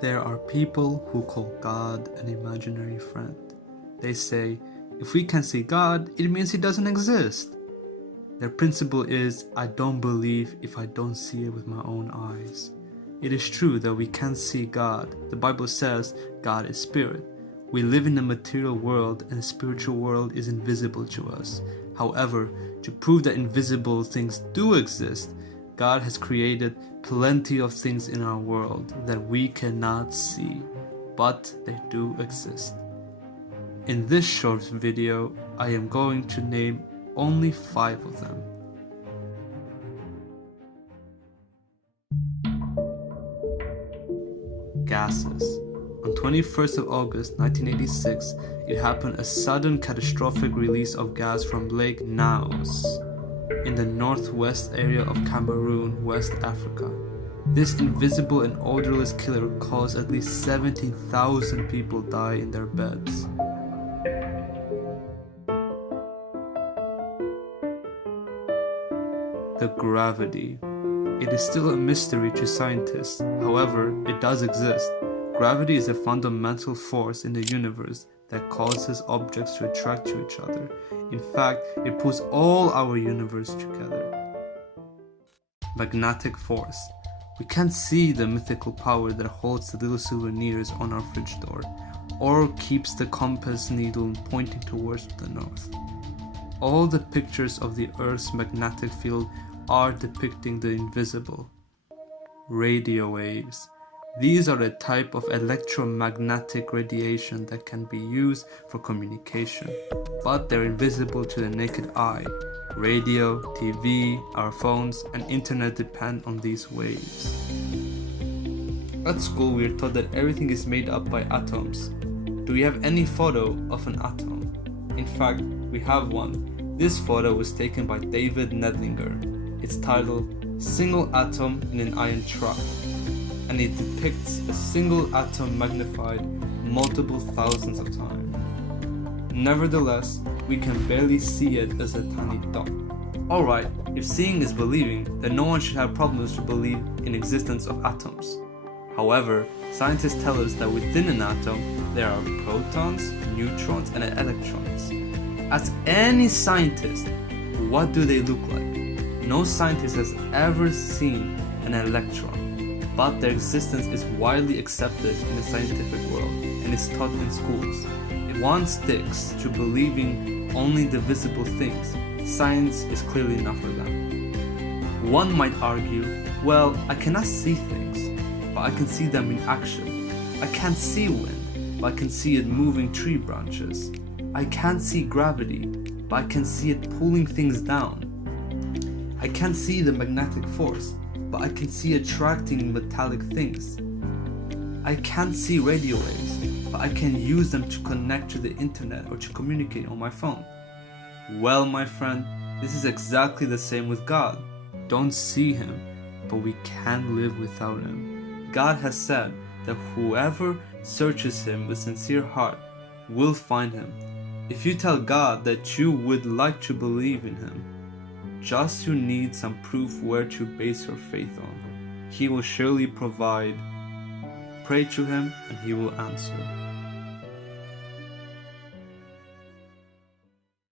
There are people who call God an imaginary friend. They say, if we can see God, it means He doesn't exist. Their principle is, I don't believe if I don't see it with my own eyes. It is true that we can't see God. The Bible says God is spirit. We live in a material world and the spiritual world is invisible to us. However, to prove that invisible things do exist, God has created plenty of things in our world that we cannot see, but they do exist. In this short video, I am going to name only 5 of them. Gases. On 21st of August 1986, it happened a sudden catastrophic release of gas from Lake Naos in the northwest area of Cameroon, West Africa. This invisible and odorless killer caused at least 17,000 people die in their beds. The gravity. It is still a mystery to scientists. However, it does exist. Gravity is a fundamental force in the universe that causes objects to attract to each other. In fact, it pulls all our universe together. Magnetic force. We can't see the mythical power that holds the little souvenirs on our fridge door, or keeps the compass needle pointing towards the north. All the pictures of the Earth's magnetic field are depicting the invisible. Radio waves. These are a type of electromagnetic radiation that can be used for communication, but they're invisible to the naked eye. Radio, TV, our phones, and internet depend on these waves. At school, we are taught that everything is made up by atoms. Do we have any photo of an atom? In fact, we have one. This photo was taken by David Nedlinger. It's titled Single Atom in an Iron Truck, and it depicts a single atom magnified multiple thousands of times. Nevertheless, we can barely see it as a tiny dot. Alright, if seeing is believing, then no one should have problems to believe in existence of atoms. However, scientists tell us that within an atom, there are protons, neutrons, and electrons. Ask any scientist, what do they look like? No scientist has ever seen an electron, but their existence is widely accepted in the scientific world and is taught in schools. If one sticks to believing only the visible things, science is clearly not for them. One might argue, well, I cannot see things, but I can see them in action. I can't see wind, but I can see it moving tree branches. I can't see gravity, but I can see it pulling things down. I can't see the magnetic force, but I can see attracting metallic things. I can't see radio waves, but I can use them to connect to the internet or to communicate on my phone. Well, my friend, this is exactly the same with God. Don't see Him, but we can't live without Him. God has said that whoever searches Him with sincere heart will find Him. If you tell God that you would like to believe in Him, just you need some proof where to base your faith on, He will surely provide. Pray to Him and He will answer.